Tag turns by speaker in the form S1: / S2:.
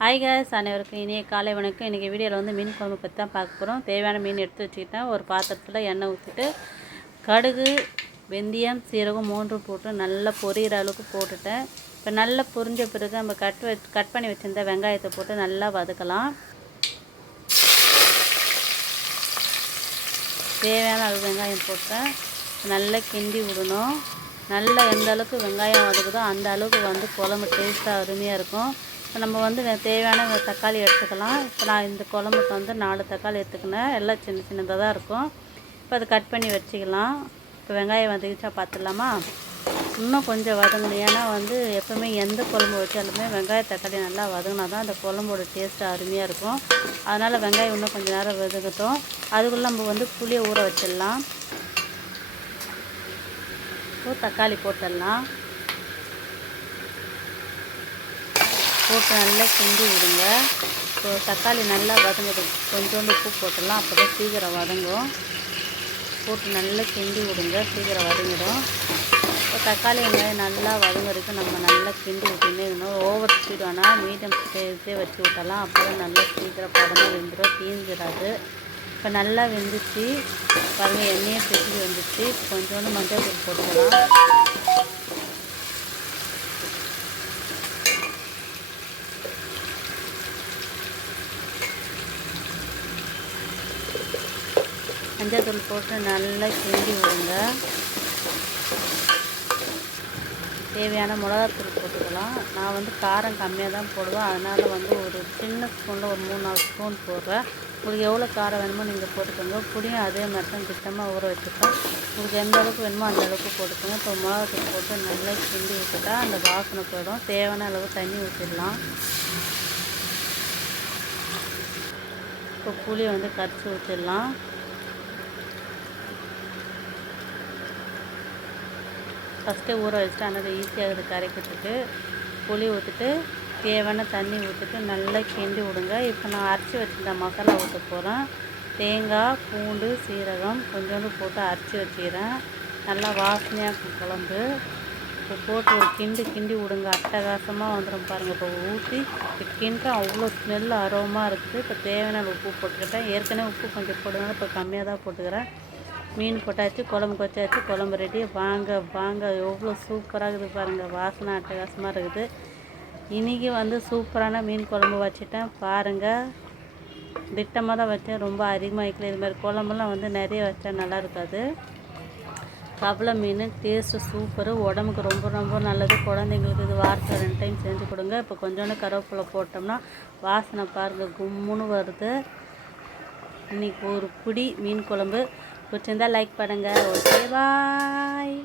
S1: Hi guys அனைவருக்கும் இனிய காலை வணக்கம். இன்றைக்கி வீடியோவில் வந்து மீன் குழம்பு பற்றி தான் பார்க்க போகிறோம் தேவையான மீன் எடுத்து வச்சுக்கிட்டேன். ஒரு பாத்திரத்தில் எண்ணெய் ஊற்றிட்டு கடுகு வெந்தயம் சீரகம் மூன்று போட்டு நல்லா பொரியிற அளவுக்கு போட்டுட்டேன். இப்போ நல்லா பொரிஞ்ச பிறகு நம்ம கட் வ கட் பண்ணி வச்சுருந்த வெங்காயத்தை போட்டு நல்லா வதக்கலாம். தேவையான அளவு வெங்காயம் போட்டேன். நல்லா கிண்டி விடணும். நல்லா எந்த அளவுக்கு வெங்காயம் வதக்குதோ அந்த அளவுக்கு வந்து குழம்பு டேஸ்ட்டாக அருமையாக இருக்கும். இப்போ நம்ம வந்து தேவையான தக்காளி எடுத்துக்கலாம். இப்போ நான் இந்த குழம்புக்கு வந்து நாலு தக்காளி எடுத்துக்கினேன். எல்லாம் சின்ன சின்னதாக தான் இருக்கும். இப்போ அதை கட் பண்ணி வச்சுக்கலாம். இப்போ வெங்காயம் வந்துக்கிச்சா பார்த்துடலாமா? இன்னும் கொஞ்சம் வதங்கணும். ஏன்னா வந்து எப்போவுமே எந்த குழம்பு வச்சாலுமே வெங்காய தக்காளி நல்லா வதங்கினா தான் அந்த குழம்போட டேஸ்ட்டு அருமையாக இருக்கும். அதனால் வெங்காயம் இன்னும் கொஞ்சம் நேரம் வதங்கட்டும் அதுக்குள்ளே நம்ம வந்து புளியை ஊற வச்சிடலாம். இப்போ தக்காளி போட்டுடலாம். போட்டு நல்லா கிண்டி விடுங்க. இப்போ தக்காளி நல்லா வதங்குது கொஞ்சோண்டு உப்பு போட்டுடலாம். அப்போ தான் சீக்கிரம் வதங்கும். போட்டு நல்லா கிண்டி விடுங்க. சீக்கிரம் வதங்கிடும். இப்போ தக்காளி வெங்காயம் நல்லா வதங்குறதுக்கு நம்ம நல்லா கிண்டி விட்டுனே இருக்கணும். ஓவர் ஸ்பீட் வேணால் மீடியம் ஸ்டேஜே வச்சு விட்டலாம். அப்போ தான் நல்லா சீக்கிரம் படமாக வெந்துடும். தீஞ்சிடாது இப்போ நல்லா வெந்துச்சு. பாருங்கள் எண்ணெயை பிரிஞ்சு வந்துச்சு. கொஞ்சோண்டு மஞ்சள் தூள் போட்டுக்கலாம் மஞ்சள் தூள் போட்டு நல்லா கிண்டி விடுங்க. தேவையான மிளகாத்தூள் போட்டுக்கலாம். நான் வந்து காரம் கம்மியாக தான் போடுவேன். அதனால் வந்து ஒரு சின்ன ஸ்பூனில் ஒரு மூணு நாலு ஸ்பூன் போடுறேன். உங்களுக்கு எவ்வளோ காரம் வேணுமோ நீங்கள் போட்டுக்கோங்க. புளியும் அதே மாதிரி தான் திட்டமாக ஊற வச்சுப்பேன். உங்களுக்கு எந்த அளவுக்கு வேணுமோ அந்த அளவுக்கு போட்டுக்கோங்க. இப்போ மிளகாத்தூள் போட்டு நல்லா கிண்டி விட்டுட்டா அந்த வாசனை போயிடும். தேவையான அளவு தண்ணி ஊற்றிடலாம் இப்போ புளியை வந்து கரைச்சி ஊற்றிடலாம் ஃபஸ்ட்டே ஊற வச்சுட்டு ஆனால் ஈஸியாக இருக்குது கரைக்கிறதுக்கு புளி ஊற்றிட்டு தேவையான தண்ணி ஊற்றிட்டு நல்லா கிண்டி விடுங்க. இப்போ நான் அரைச்சி வச்சுருந்த மசாலா ஊற்ற போகிறேன் தேங்காய் பூண்டு சீரகம் கொஞ்சோண்டு போட்டு அரைச்சி வச்சுக்கிறேன். நல்லா வாசனையாக இருக்கும் குழம்பு. இப்போ போட்டு ஒரு கிண்டு கிண்டி விடுங்க. அட்டகாசமாக வந்துடும் பாருங்கள் இப்போ ஊற்றி இப்போ கிண்ட அவ்வளோ ஸ்மெல் அரோமாக இருக்குது இப்போ தேவையான உப்பு போட்டுக்கிட்டேன். ஏற்கனவே உப்பு கொஞ்சம் போடுங்க இப்போ கம்மியாக தான் போட்டுக்கிறேன். மீன் போட்டாச்சு குழம்பு வச்சாச்சு குழம்பு ரெடி வாங்க வாங்க. எவ்வளோ சூப்பராக இருக்குது பாருங்கள் வாசனை அட்டகாசமாக இருக்குது. இன்றைக்கி வந்து சூப்பரான மீன் குழம்பு வச்சுட்டேன். பாருங்கள் திட்டமாக தான் வச்சேன். ரொம்ப அதிகமாக வைக்கல இது மாதிரி குழம்புலாம் வந்து நிறைய வச்சா நல்லா இருக்காது. கவலை மீன் டேஸ்ட்டு சூப்பரு உடம்புக்கு ரொம்ப ரொம்ப நல்லது. குழந்தைங்களுக்கு இது வாரத்தில் ரெண்டு டைம் செஞ்சு கொடுங்க. இப்போ கொஞ்சோண்டு கருவேப்பிலை போட்டோம்னா வாசனை பாருங்கள் கும்முன்னு வருது. இன்னைக்கு ஒரு பிடி மீன் குழம்பு. பிடிச்சிருந்தா லைக் பண்ணுங்கள் ஓகே பாய்